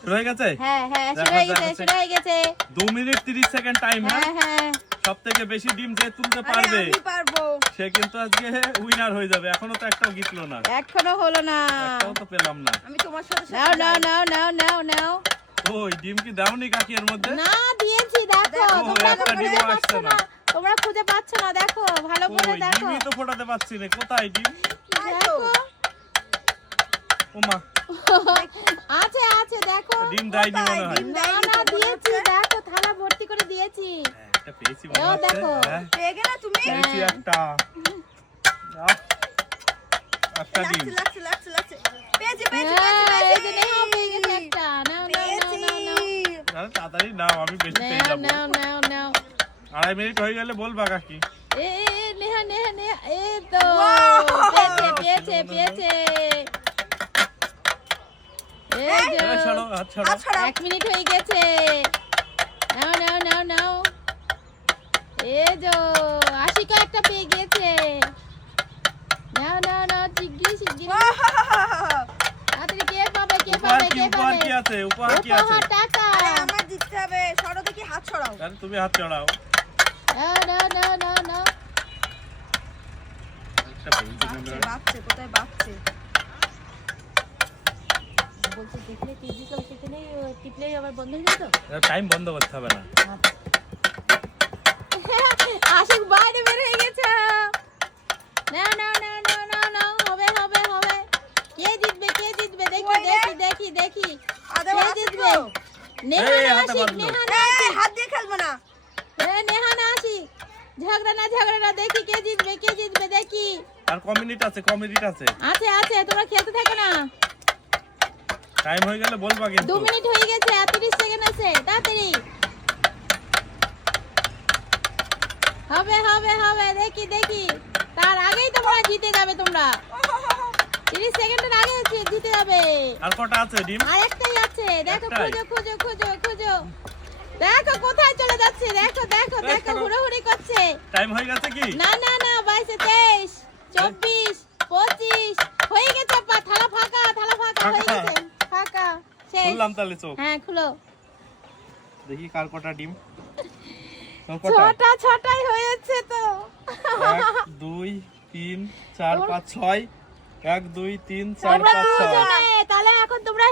শুরু হয়ে গেছে? হ্যাঁ হ্যাঁ শুরু হয়ে গেছে শুরু হয়ে গেছে। দু মিনিট তিরিশ সেকেন্ড টাইম হ্যাঁ? হ্যাঁ হ্যাঁ। সব থেকে বেশি ডিম যে তুলতে পারবে আমি পারব। সে কিন্তু আজকে উইনার হয়ে যাবে। এখনও তো একটাও জিতলো না। এখনও হলো না। একটাও তো পেলাম না। আমি তোমার সাথে নাও নাও নাও নাও নাও নাও। ওই ডিম কি দাওনি কাকি এর মধ্যে? না দিয়েছি দেখো তোমরা একটা পাচ্ছ আসছে না। তোমরা খুঁজে পাচ্ছ না দেখো ভালো করে দেখো। ডিমই তো ফোটাতে পারছি না। কোথায় ডিম? দেখো। ও মা আছে আছে দেখো। ডিম দেয়নি মনে হয়। ডিম না না দিয়েছি দেখো থালা ভর্তি করে দিয়েছি। হ্যাঁ, একটা পেয়েছি মনে হচ্ছে। দেখো। হ্যাঁ। পেয়ে গেলে তুমি? পেয়েছি হ্যাঁ। একটা। একটা ডিম। লাগছে লাগছে লাগছে। পেয়েছি পেয়েছি পেয়েছি পেয়ে গেছে একটা। নাও নাও নাও নাও নাও। তাড়াতাড়ি নাও আমি বেশি পেয়ে যাব। নাও নাও নাও। আড়াই মিনিট হয়ে গেলে বলবা কাকি। এ, নেহা নেহা নেহা এই তো। পেয়েছে পেয়েছে পেয়েছে এই ছাড়ো হাত ছাড়ো হাত এক মিনিট হয়ে গেছে। নাও নাও নাও নাও। এই যে আশিকা একটা পেয়ে গেছে নাও নাও নাও শিগগিরি শিগগিরি তাড়াতাড়ি কে পাবে কে উপহার পাবে কি কে উপহার কি আছে উপহার কি আছে? উপহার টাকা। আরে আমার জিততে হবে। সরো দেখি হাত ছড়াও আরে তুমি হাত চড়াও নাও নাও নাও নাও নাও। একটা পেয়েছি মনে হয়। বাচ্চে কোথায় বাচ্চে বলছে দেখলে টিভি কেউ সেখানে টিপলেই আবার বন্ধ হয়ে যেত টাইম বন্ধ করতে হবে না। আশিক বাইরে বের হয়ে গেছে। না না না না না না হবে হবে হবে। কে জিতবে কে জিতবে? দেখি দেখি দেখি দেখি। কে জিতবে? নেহা না আশিক নেহা না আশিক। হাত দিয়ে খেলব না। এ, নেহা না আশিক। ঝগড়া না ঝগড়া না দেখি কে জিতবে কে জিতবে দেখি। আর ক মিনিট আছে ক মিনিট আছে। আছে আছে তোমরা খেলতে থাকো না। টাইম হয়ে গেলে বলবা কিন্তু। মিনিট হয়ে গেছে আর তিরিশ সেকেন্ড আছে তাড়াতাড়ি। হবে হবে হবে দেখি দেখি। তার আগেই তোমরা জিতে যাবে তোমরা। তিরিশ সেকেন্ডের আগে জিতে যাবে। আর কটা আছে ডিম? আর একটাই আছে। দেখো? খুঁজো খুঁজো খুঁজো খুঁজো। দেখো কোথায় চলে যাচ্ছে? দেখো দেখো দেখো। হুড়োহুড়ি করছে। টাইম হয়ে গেছে কি? না না না বাইশে তেইশ চব্বিশ পঁচিশ। হয়ে গেছে পা থালা ফাঁকা থালা ফাঁকা হয়ে গেছে। খুললাম তাহলে চোখ। হ্যাঁ খুলো। দেখি কার কটা ডিম। ছটা ছটাই হয়েছে তো। এক দুই তিন চার পাঁচ ছয়। এক দুই তিন চার পাঁচ ছয়। তাহলে এখন তোমরা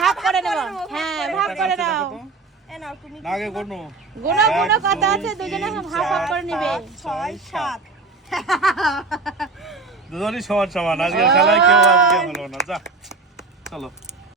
ভাগ করে নেব। নেব, হ্যাঁ ভাগ করে নাও। নাও আগে গুনো। গুনো আছে দুজনে ভাগ ভাগ করে নিবে। ছয় সাত। দুজনই সমান সমান আজকে খেলায় কেউ আজকে হলো না। যা চলো।